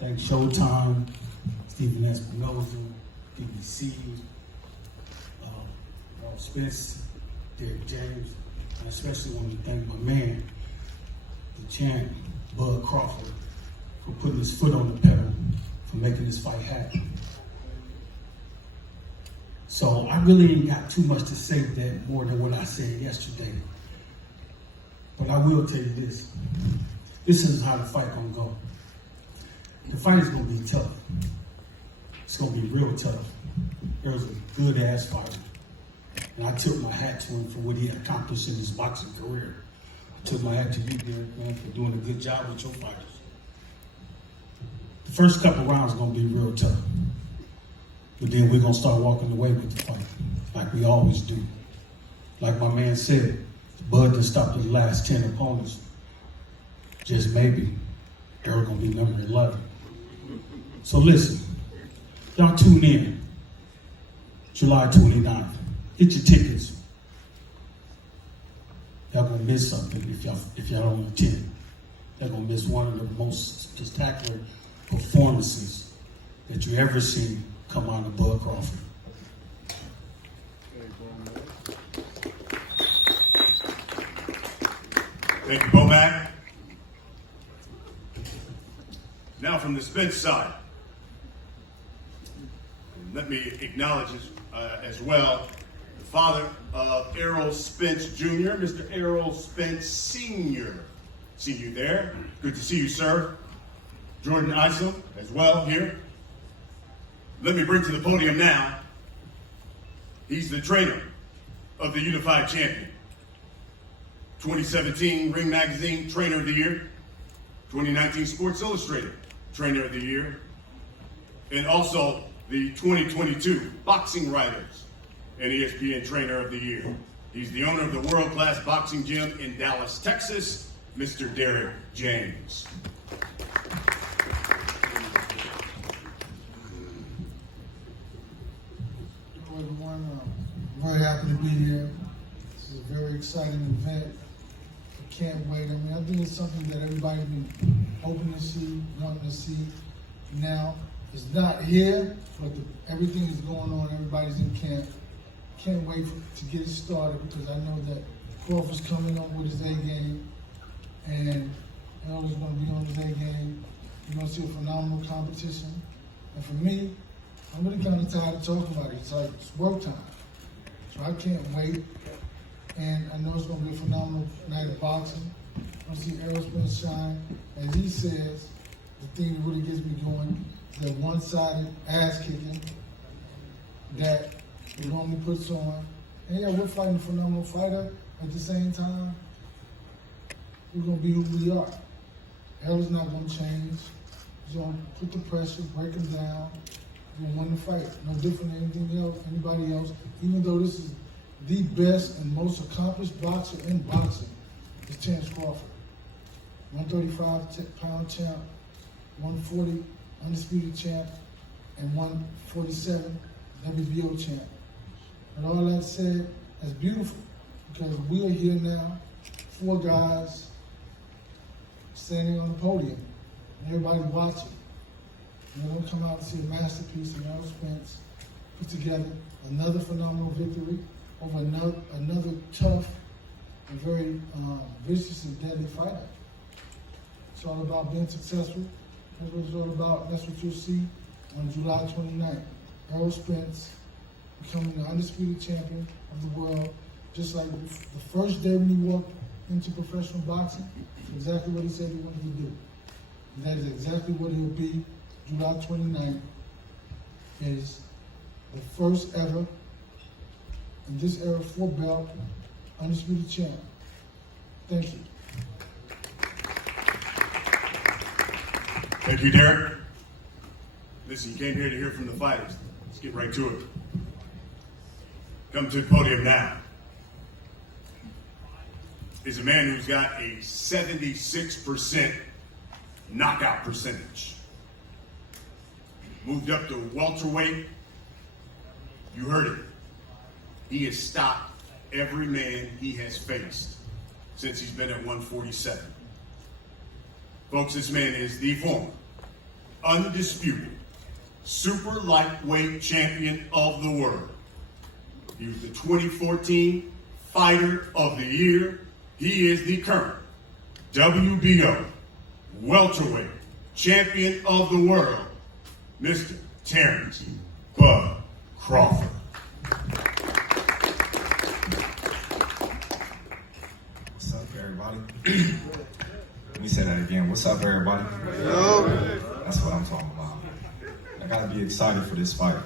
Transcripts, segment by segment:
Thank Showtime, Stephen Espinoza, BBC, Errol Spence, Derek James. I especially want to thank my man, the champ, Bud Crawford, for putting his foot on the pedal, for making this fight happen. So I really ain't got too much to say that more than what I said yesterday. But I will tell you this. This is how the fight gonna go. The fight is gonna be tough. It's gonna be real tough. Errol's a good ass fighter. And I tilt my hat to him for what he had accomplished in his boxing career. I tilt my hat to you, Derek, man, for doing a good job with your fighters. The first couple rounds are gonna be real tough. But then we're gonna start walking away with the fight, like we always do. Like my man said, Bud to stop the last 10 opponents. Just maybe, Errol gonna be number 11. So listen, y'all tune in, July 29th. Get your tickets. Y'all gonna miss something if y'all don't attend. Y'all gonna miss one of the most spectacular performances that you ever seen come out of Bud Crawford. Thank you, Bomac. Now from the Spence side, let me acknowledge as well the father of Errol Spence Jr., Mr. Errol Spence Sr. See you there. Good to see you, sir. Jordan Isom as well here. Let me bring to the podium now, he's the trainer of the Unified Champion. 2017 Ring Magazine Trainer of the Year, 2019 Sports Illustrated Trainer of the Year, and also the 2022 Boxing Writers and ESPN Trainer of the Year. He's the owner of the world-class boxing gym in Dallas, Texas, Mr. Derek James. Hello everyone, I'm very happy to be here. This is a very exciting event. I can't wait. I mean, I think it's something that everybody's been hoping to see, wanting to see. Now, it's not here, but everything is going on. Everybody's in camp. Can't wait to get it started because I know that Crawford's coming on with his A game, and Errol's going to be on his A game. You're going to see a phenomenal competition. And for me, I'm really kind of tired of talking about it. It's like, it's work time. So I can't wait. And I know it's going to be a phenomenal night of boxing. I see Errol Spence shine. As he says, the thing that really gets me going is that one-sided ass kicking that he normally puts on. And yeah, we're fighting a phenomenal fighter. At the same time, we're going to be who we are. Errol's not going to change. He's going to put the pressure, break him down. He's going to win the fight. No different than anything else, anybody else. Even though this is the best and most accomplished boxer in boxing, is Terence Crawford. 135-pound champ, 140 undisputed champ, and 147 WBO champ. And all that said, that's beautiful because we are here now, 4 guys standing on the podium, and everybody watching. And they're going to come out and see a masterpiece of Errol Spence put together another phenomenal victory over another tough and very vicious and deadly fighter. It's all about being successful. That's what it's all about. That's what you'll see on July 29th. Errol Spence becoming the undisputed champion of the world, just like the first day when he walked into professional boxing. It's exactly what he said he wanted to do. And that is exactly what he'll be. July 29th is the first ever in this era 4-belt undisputed champ. Thank you. Thank you, Derek. Listen, you came here to hear from the fighters. Let's get right to it. Come to the podium now is a man who's got a 76% knockout percentage. Moved up to welterweight. You heard it. He has stopped every man he has faced since he's been at 147. Folks, this man is the former undisputed super lightweight champion of the world. He was the 2014 Fighter of the Year. He is the current WBO welterweight champion of the world, Mr. Terence Bud Crawford. What's up, everybody? Let me say that again. What's up, everybody? That's what I'm talking about. I gotta be excited for this fight.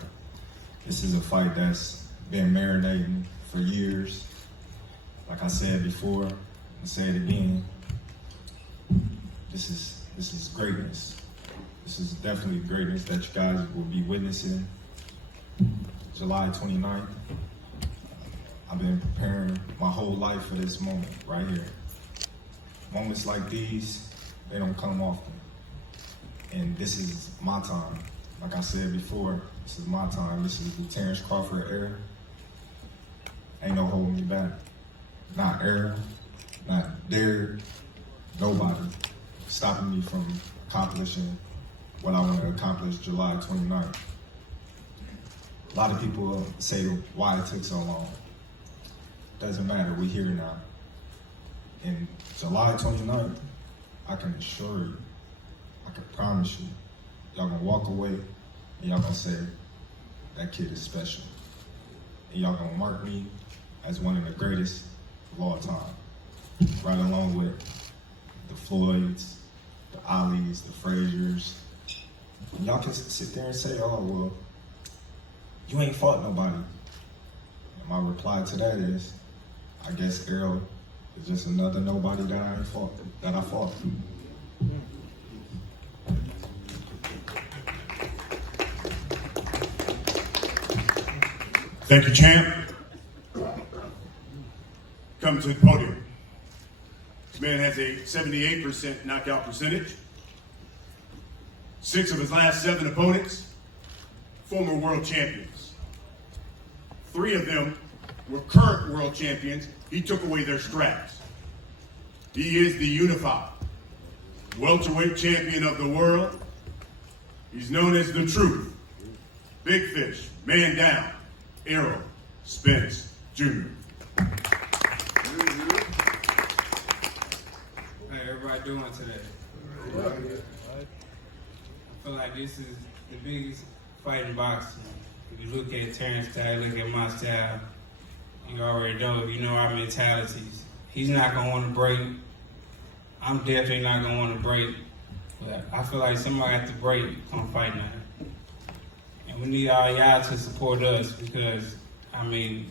This is a fight that's been marinating for years. Like I said before, I'll say it again. This is greatness. This is definitely greatness that you guys will be witnessing July 29th. I've been preparing my whole life for this moment right here. Moments like these, they don't come often. And this is my time. Like I said before, this is my time. This is the Terence Crawford era. Ain't no holding me back. Not Errol, not Derek, nobody stopping me from accomplishing what I want to accomplish July 29th. A lot of people say why it took so long. Doesn't matter, we're here now. And July 29th, I can assure you, I can promise you, y'all gonna walk away and y'all gonna say, that kid is special. And y'all gonna mark me as one of the greatest of all time. Right along with the Floyds, the Alis, the Fraziers. And y'all can sit there and say, oh, well, you ain't fought nobody. And my reply to that is, I guess Errol is just another nobody that I fought. Thank you, champ. Come to the podium. This man has a 78% knockout percentage. 6 of his last 7 opponents, former world champions. 3 of them were current world champions. He took away their straps. He is the unified welterweight champion of the world. He's known as the Truth. Big fish, man down, Errol Spence Jr. How everybody doing today? I feel like this is the biggest fight in boxing. If you look at Terrence's style, look at my style, you already know, you know our mentalities. He's not going to want to break. I'm definitely not going to want to break. But I feel like somebody got to break come fight now. And we need all y'all to support us because, I mean,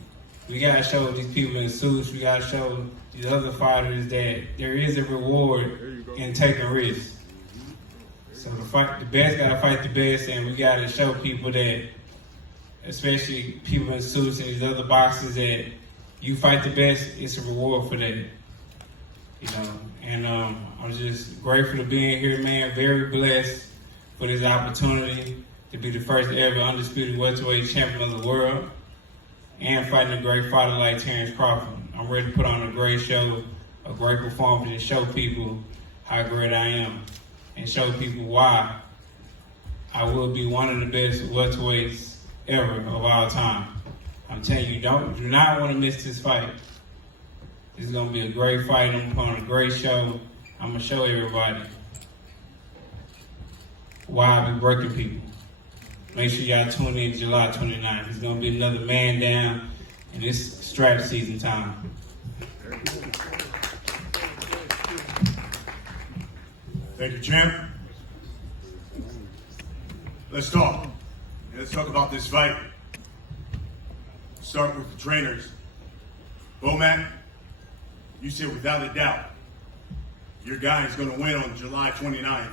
we got to show these people in suits, we got to show these other fighters that there is a reward in taking risks. So the best got to fight the best, and we got to show people that, especially people in suits and these other boxers, that you fight the best, it's a reward for that. You know, and I'm just grateful to be here, man. Very blessed for this opportunity to be the first ever undisputed welterweight champion of the world and fighting a great fighter like Terence Crawford. I'm ready to put on a great show, a great performance, and show people how great I am and show people why I will be one of the best welterweights ever of all time. I'm telling you, do not want to miss this fight. It's going to be a great fight. I'm putting on a great show. I'm going to show everybody why I be breaking people. Make sure y'all tune in July 29th. It's going to be another man down, and it's strap season time. Thank you, champ. Let's talk. Let's talk about this fight. Start with the trainers. Bomac, you said without a doubt, your guy is going to win on July 29th.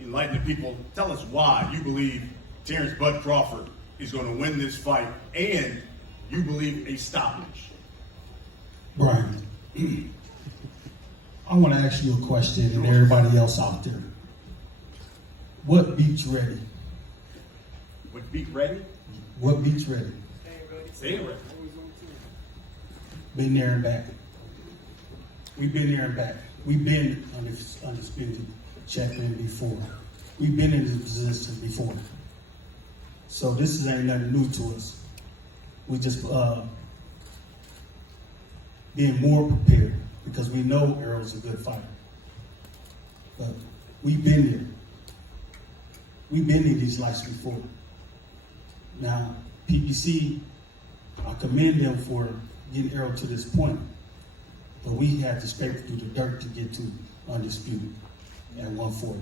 Enlighten the people. Tell us why you believe Terence Bud Crawford is going to win this fight, and you believe a stoppage. Brian, I want to ask you a question and everybody else out there. What beats ready? What beat ready? What beats ready? Stay ready. Been there and back. We've been there and back. We've been undisputed champion before. We've been in this position before. So this ain't nothing new to us. We just being more prepared because we know Errol's a good fighter. But we've been there. We've been in these lights before. Now, PBC, I commend them for getting Errol to this point. But we had to scrape through the dirt to get to undisputed at 140.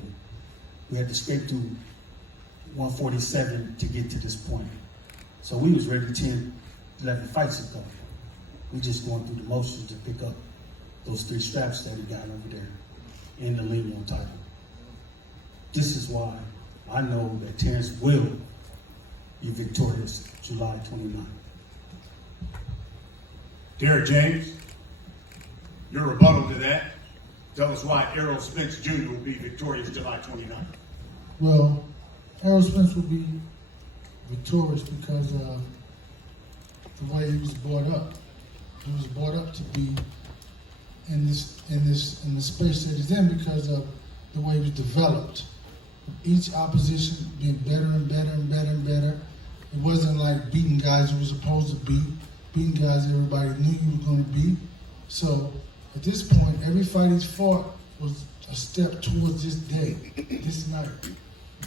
We had to scrape through 147 to get to this point. So we was ready 10, 11 fights ago. We just going through the motions to pick up those 3 straps that we got over there in the Limo title. This is why I know that Terence will be victorious July 29th. Derek James, your rebuttal to that. Tell us why Errol Spence Jr. will be victorious July 29th. Well, Errol Spence will be victorious because of the way he was brought up. He was brought up to be in the space that he's in because of the way he was developed. Each opposition being better and better and better and better. It wasn't like beating guys you were supposed to beat, beating guys everybody knew you were going to beat. So at this point, every fight he's fought was a step towards this day, this night,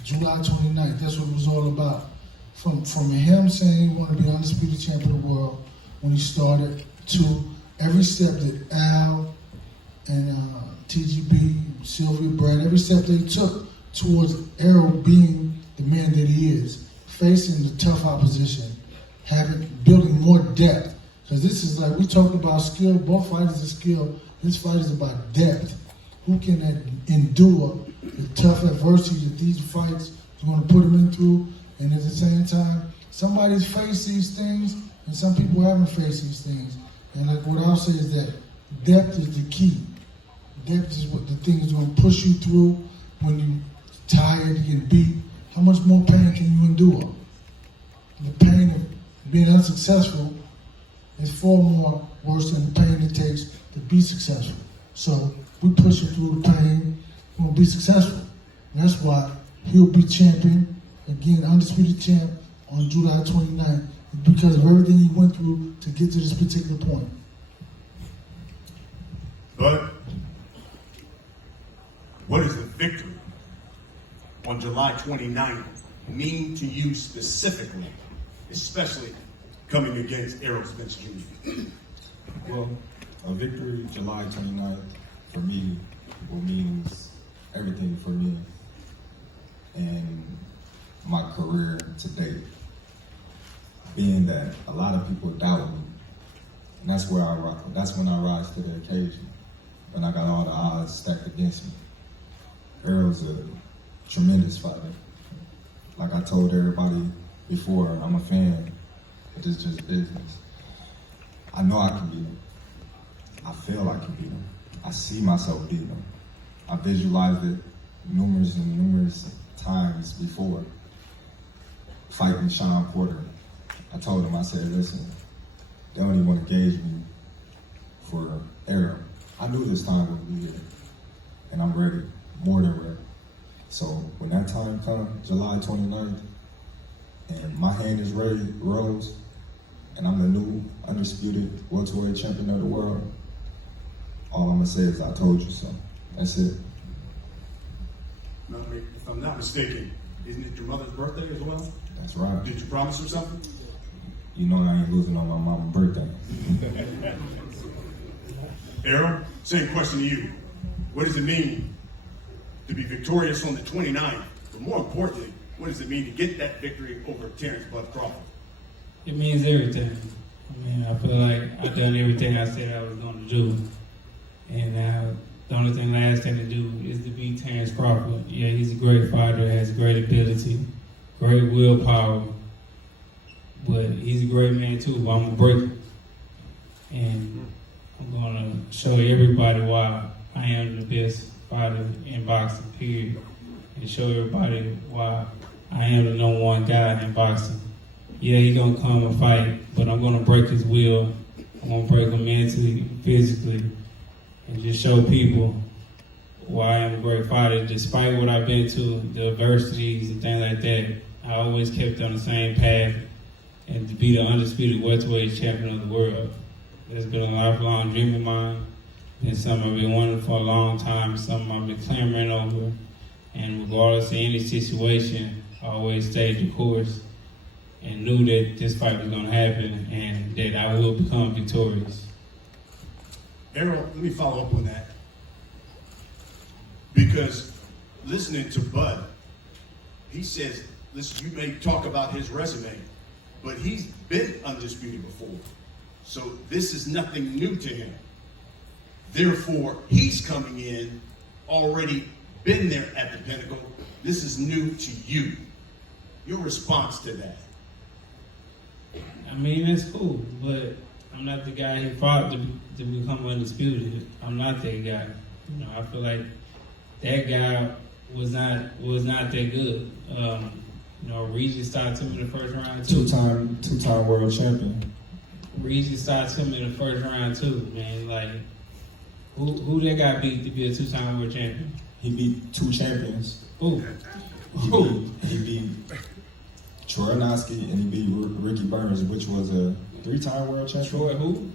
July 29th. That's what it was all about. From him saying he wanted to be undisputed champion of the world when he started, to every step that Al and TGB, Sylvia Brad, every step they took towards Errol being the man that he is, facing the tough opposition, building more depth. Because this is like, we talked about skill, both fighters are skill, this fight is about depth. Who can endure the tough adversity that these fights are going to put him in through, and at the same time, somebody's faced these things, and some people haven't faced these things. And like what I'll say is that depth is the key. Depth is what the thing is going to push you through when you're tired, you get beat. How much more pain can you endure? The pain of being unsuccessful is far more worse than the pain it takes to be successful. So we push him through the pain, we'll be successful. And that's why he'll be champion, again, undisputed champ on July 29th, because of everything he went through to get to this particular point. But what is the victory on July 29th mean to you specifically, especially coming against Errol Spence Jr.? Well, a victory July 29th for me will mean everything for me and my career to date. Being that a lot of people doubt me, and that's when I rise to the occasion, and I got all the odds stacked against me. Errol's a tremendous fighter. Like I told everybody before, I'm a fan, but it's just business. I know I can beat him. I feel I can beat him. I see myself beating him. I visualized it numerous and numerous times before. Fighting Sean Porter. I told him, I said, listen, they don't even want to gauge me for Errol. I knew this time would be here, and I'm ready, more than ready. So when that time comes, July 29th, and my hand is rose, and I'm the new undisputed welterweight champion of the world, all I'm gonna say is, I told you so. That's it. Now, if I'm not mistaken, isn't it your mother's birthday as well? That's right. Did you promise her something? You know I ain't losing on my mama's birthday. Errol, same question to you. What does it mean to be victorious on the 29th? But more importantly, what does it mean to get that victory over Terence Crawford? It means everything. I mean, I feel like I've done everything I said I was going to do. And the only last thing to do is to beat Terence Crawford. Yeah, he's a great fighter, has great ability, great willpower. But he's a great man too, but I'm a breaker. And I'm gonna show everybody why I am the best fighter in boxing, period. And show everybody why I am the #1 guy in boxing. Yeah, he's gonna come and fight, but I'm gonna break his will. I'm gonna break him mentally, physically, and just show people why I am a great fighter. Despite what I've been to, the adversities and things like that, I always kept on the same path and to be the undisputed welterweight champion of the world. It's been a lifelong dream of mine. It's something I've been wanting for a long time, something I've been clamoring over. And regardless of any situation, I always stayed the course and knew that this fight was going to happen and that I will become victorious. Errol, let me follow up on that. Because listening to Bud, he says, listen, you may talk about his resume, but he's been undisputed before. So this is nothing new to him. Therefore, he's coming in, already been there at the pinnacle. This is new to you. Your response to that? I mean, it's cool, but I'm not the guy he fought to become undisputed. I'm not that guy. You know, I feel like that guy was not that good. You know, Regis started to me in the first round too. Two-time world champion. Regis started to me in the first round too, man. Like, who that guy beat to be a two-time world champion? He beat 2 champions. Who? He beat Troy Noski and he beat Ricky Burns, which was a 3-time world champion. Troy who?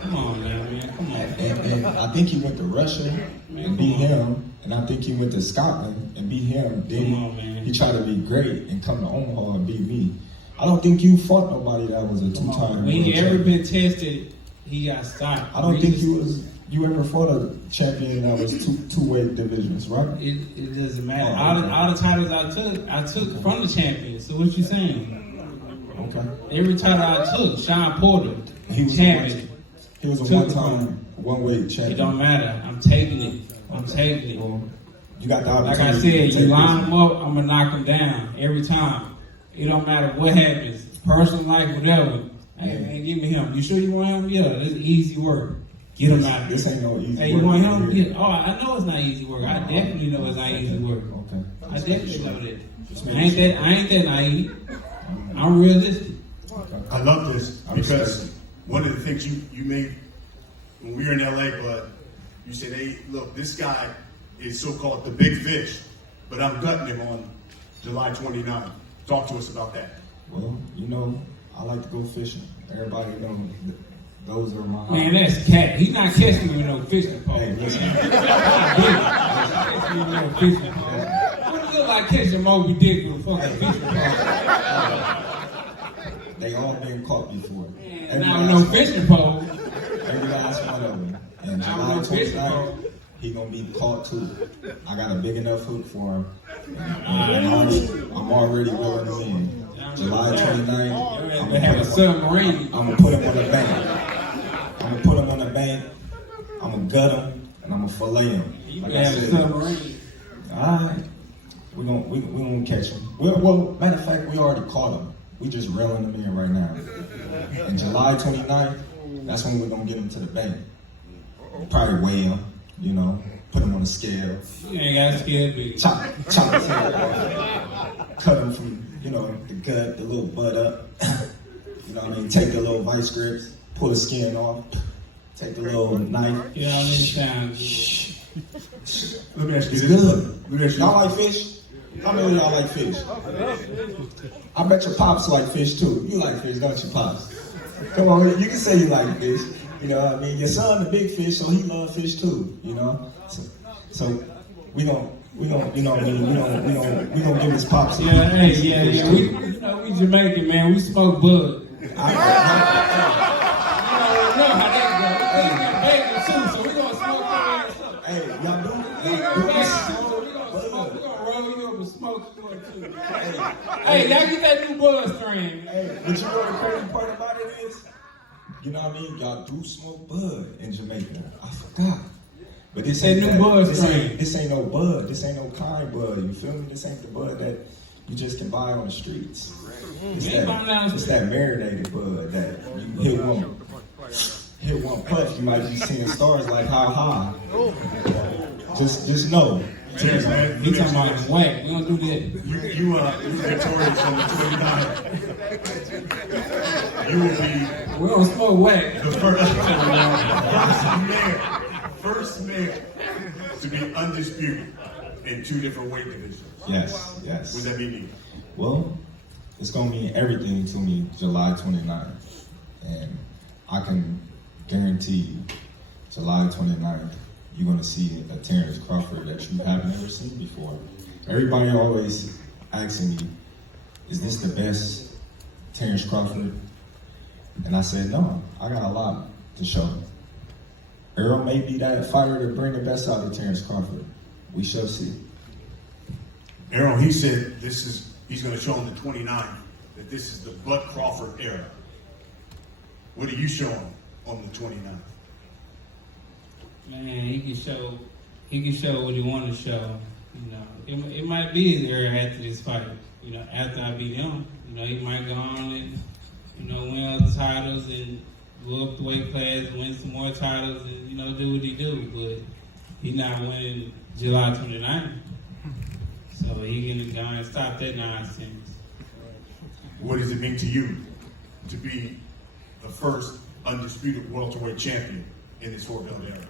Come on, man. Come on. And I think he went to Russia and beat him. And I think he went to Scotland and beat him. Then Come on, man. he tried to be great and come to Omaha and beat me. I don't think you fought nobody that was a 2-time world When he champion. ever been tested, he got stopped. I don't think you ever fought a champion that was two-weight divisions, right? It doesn't matter. Oh, okay. All the titles I took from the champion. So what you saying? Okay. Every title I took, Sean Porter, He was champion. He was a Took one-time, one-weight champion. It don't matter. I'm taking it. Well, you got the Like opportunity. I said, to you take line this. him up, I'm gonna knock him down every time. It don't matter what happens, personal life, whatever. Hey man, give me him. You sure you want him? Yeah, this is easy work. Get him out. This ain't no easy Hey, work you want him? right here. Yeah. Oh, I know it's not easy work. I definitely know it's not easy work. Okay. I definitely know that. I ain't that naive. I'm realistic. I love this I because respect one of the things you made when we were in LA, Bud, you said, hey, look, this guy is so-called the big fish, but I'm gutting him on July 29th. Talk to us about that. Well, you know, I like to go fishing. Everybody knows those are my Man, that's cat. He's not catching me with no fishing pole. Hey, listen. Catching me with no fishing pole. What it look like catching Moby Dick with a fucking fishing pole? They all been caught before. And now no fishing pole. Every last one of them. And Now July no fishing 29th, pole. he gonna be caught too. I got a big enough hook for him. I'm already willing to win. July 29th, They have a submarine. I'm gonna put him on the bank. I'm gonna gut him and I'm gonna fillet him. You Like can I have a said. submarine. Alright. We gonna catch him. Well, matter of fact, we already caught him. We just reeling him in right now. And July 29th, that's when we're gonna get him to the bank. Probably weigh him, you know, put him on a scale. You ain't got scared big. Chop his head off. Cut him from, you know, the gut, the little butt up. You know what I mean? Take the little vice grips, pull the skin off, take the little knife. You know what I mean? Sounds Let me ask you It's this. good. Let me ask you Y'all like fish? How many of y'all like fish? I bet your pops like fish too. You like fish, don't you, pops? Come on, you can say you like fish. You know what I mean? Your son the big fish, so he love fish too. You know, so we don't, you know what I mean? We don't give his pops. a Yeah, piece of hey, fish, yeah. too. We Jamaican, man. We smoke bud. You know how that go. We got bacon too, so we gonna smoke that ass up. Hey, y'all do We this? gonna roll you up and smoke you up too. Hey, y'all get that new bud strain. Hey, but you know the crazy part about it is, you know what I mean? Y'all do smoke bud in Jamaica. I forgot. But this ain't That new bud strain. This ain't no bud. This ain't no kind bud. You feel me? This ain't the bud that you just can buy on the streets. It's that marinated bud that you hit one puff, you might be seeing stars like ha. Just know. Terence, man, He talking about whack. We don't do that. you victorious on the 29th. You will be We don't smoke whack. the first man first man to be undisputed in 2 different weight divisions. Yes, What yes. does that mean to you? Well, it's gonna mean everything to me July 29th. And I can guarantee you, July 29th, you're gonna see a Terence Crawford that you have never seen before. Everybody always asking me, is this the best Terence Crawford? And I said, no, I got a lot to show. Errol may be that fighter to bring the best out of Terence Crawford. We shall see. Errol, he said he's going to show on the 29th that this is the Bud Crawford era. What are you showing on the 29th? Man, he can show what he want to show. You know, it might be his era after this fight. You know, after I beat him, you know, he might go on and, you know, win other titles and go up the weight class, win some more titles, and, you know, do what he do. But he's not winning July 29th. So he can go and stop that nonsense. What does it mean to you to be the first undisputed welterweight champion in this 4-belt era?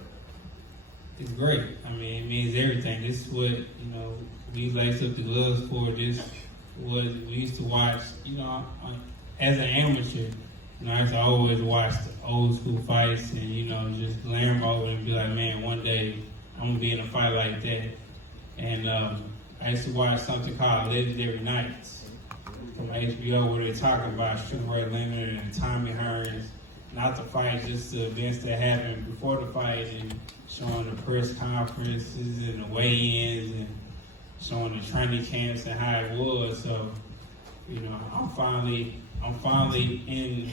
It's great. I mean, it means everything. This is what, you know, we lace up the gloves for. This was we used to watch, you know, as an amateur. You know, I used to always watch the old school fights and, you know, just glare over and be like, man, one day I'm going to be in a fight like that. And I used to watch something called Legendary Nights from HBO where they're talking about Sugar Leonard and Tommy Hearns, not the fight, just the events that happened before the fight and showing the press conferences and the weigh-ins and showing the training camps and how it was. So, you know, I'm finally in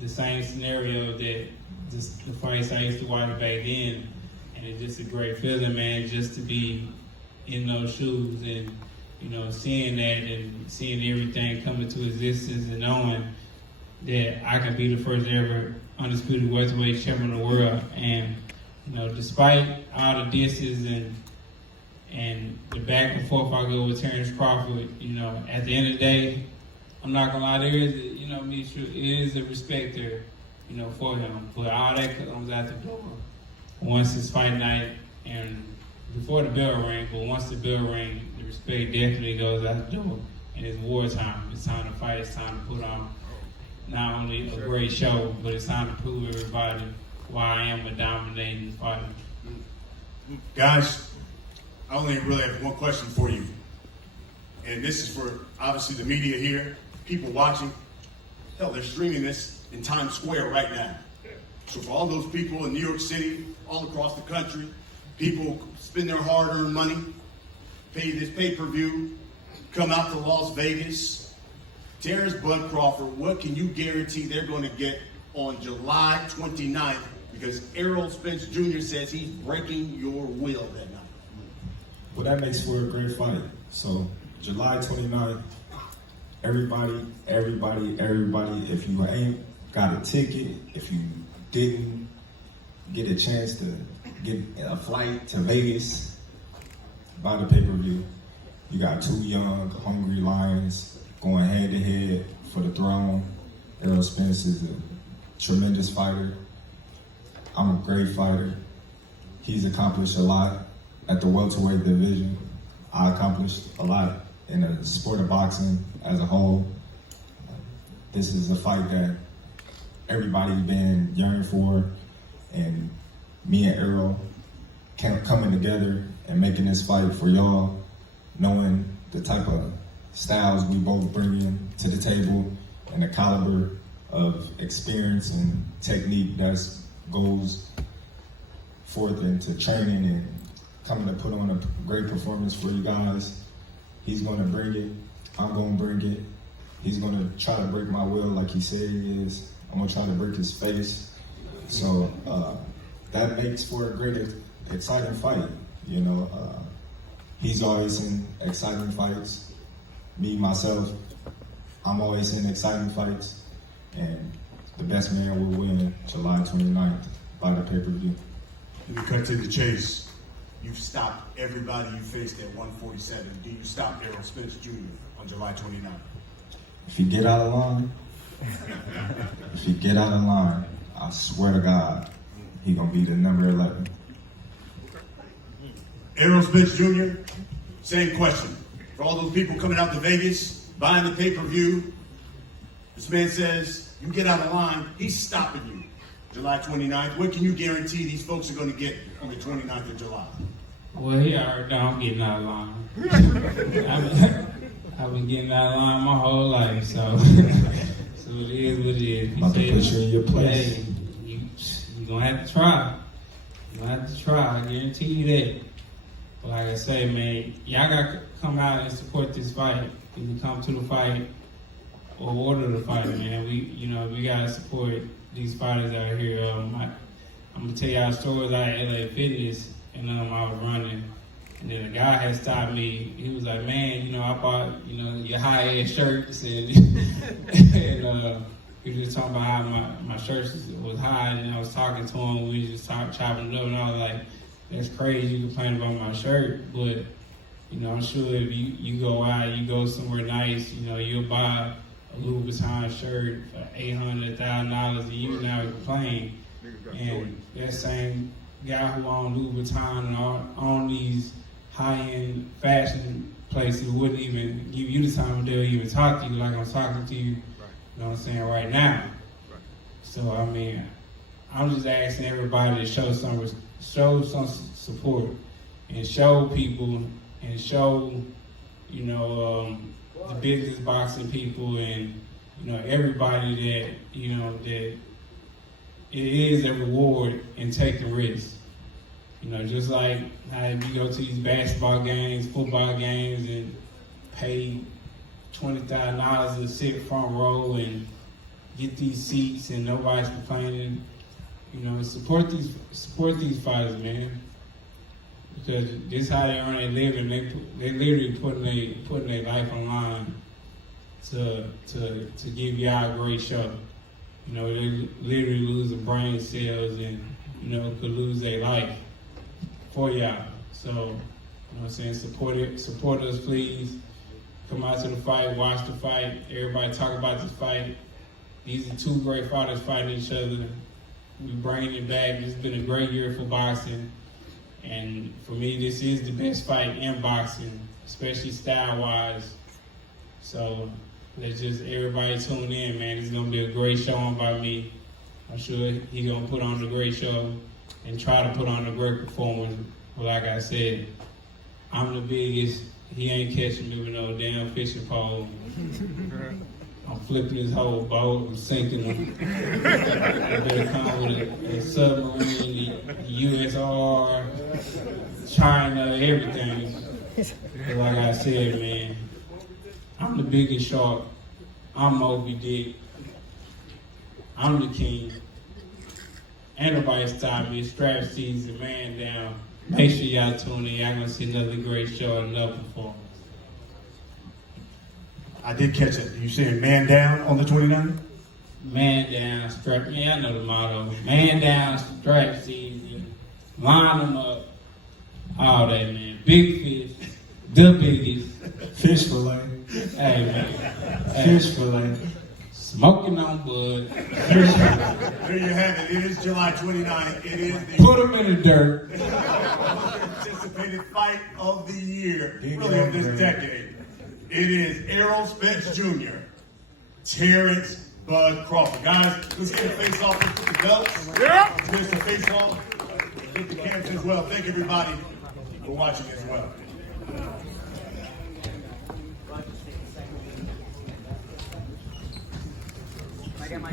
the same scenario that the fights I used to watch back then, and it's just a great feeling, man, just to be in those shoes and, you know, seeing that and seeing everything come into existence and knowing that I can be the first ever undisputed welterweight champion of the world. And, you know, despite all the disses and the back and forth I go with Terence Crawford, you know, at the end of the day, I'm not gonna lie, there is, you know, it is a respect there, you know, for him. But all that comes out the door once it's fight night and before the bell ring. But once the bell ring, the respect definitely goes out the door. And it's wartime. It's time to fight. It's time to put on not only a great show, but it's time to prove everybody why I am a dominating fighter. Guys, I only really have one question for you. And this is for, obviously, the media here, people watching. Hell, they're streaming this in Times Square right now. So for all those people in New York City, all across the country, people spend their hard-earned money, pay this pay-per-view, come out to Las Vegas. Terence Bud Crawford, what can you guarantee they're going to get on July 29th? Because Errol Spence Jr. says he's breaking your will that night. Well, that makes for a great fight. So, July 29th, everybody, if you ain't got a ticket, if you didn't get a chance to get a flight to Vegas, buy the pay-per-view. You got 2 young, hungry lions going head-to-head for the throne. Errol Spence is a tremendous fighter. I'm a great fighter. He's accomplished a lot at the welterweight division. I accomplished a lot in the sport of boxing as a whole. This is a fight that everybody's been yearning for, and me and Errol coming together and making this fight for y'all, knowing the type of styles we both bring in to the table and the caliber of experience and technique that goes forth into training and coming to put on a great performance for you guys. He's going to bring it. I'm going to bring it. He's going to try to break my will like he said he is. I'm going to try to break his face. So that makes for a great, exciting fight. You know, he's always in exciting fights. Me, myself, I'm always in exciting fights. And the best man will win July 29th by the pay-per-view. Let me cut to the chase. You've stopped everybody you faced at 147. Do you stop Errol Spence Jr. on July 29th? If you get out of line, I swear to God, he gonna be the number 11. Errol Spence Jr., same question. For all those people coming out to Vegas, buying the pay-per-view, this man says, you get out of line, he's stopping you. July 29th, what can you guarantee these folks are going to get on the 29th of July? Well, he already know I'm getting out of line. I've been getting out of line my whole life, so so it is what it is. About to put you in your place. Hey, you're going to have to try. You're going to have to try. I guarantee you that. But like I say, man, y'all got to come out and support this fight. Either come to the fight or order the fight, man. We got to support these fighters out here. I'm going to tell y'all stories out of LA Fitness, and I was running. And then a guy had stopped me. He was like, man, I bought, your high-end shirts. And, and he was talking about how my shirts was high. And I was talking to him. We just chopping it up. And I was like, that's crazy. You complain about my shirt. But, I'm sure if you go out, you go somewhere nice, you'll buy a Louis Vuitton shirt for $800, $1,000 and you now complain. And that same guy who owned Louis Vuitton and own these high-end fashion places wouldn't even give you the time of day or even talk to you like I'm talking to you, you know what I'm saying, right now. So, I'm just asking everybody to show some support and show people and show, the business boxing people and, everybody that, that it is a reward in taking risks. Just like how you go to these basketball games, football games, and pay $20,000 to sit front row and get these seats, and nobody's complaining. Support these fighters, man, because this is how they earn their living. They literally putting their life on line to give y'all a great show. They literally losing brain cells and could lose their life for y'all. So, support us, please. Come out to the fight, watch the fight. Everybody talk about this fight. These are two great fighters fighting each other. We bringing it back. It's been a great year for boxing. And for me, this is the best fight in boxing, especially style-wise. So let's just everybody tune in, man. It's gonna be a great show on by me. I'm sure he's gonna put on a great show and try to put on a great performance. But like I said, I'm the biggest. He ain't catching me with no damn fishing pole. I'm flipping his whole boat. I'm sinking him. I better come with a submarine, USR, China, everything. But like I said, man, I'm the biggest shark. I'm Moby Dick. I'm the king. Ain't nobody stop me. Strap season, man down. Make sure y'all tune in. Y'all gonna see another great show and another performance. I did catch it. You saying man down on the 29th? Man down, strap. Yeah, I know the motto. Man down, strap season. Line them up. All that, man. Big fish. The biggest. Fish fillet. Hey, man. Fish fillet. Smoking on bud. There you have it. It is July 29th. It is the Put them in the dirt. anticipated fight of the year, really of this decade. It is Errol Spence Jr., Terence Bud Crawford. Guys, let's get a face off. Let's put the belts. Yeah. Let's get the face off. Get the cameras as well. Thank everybody for watching as well. I get my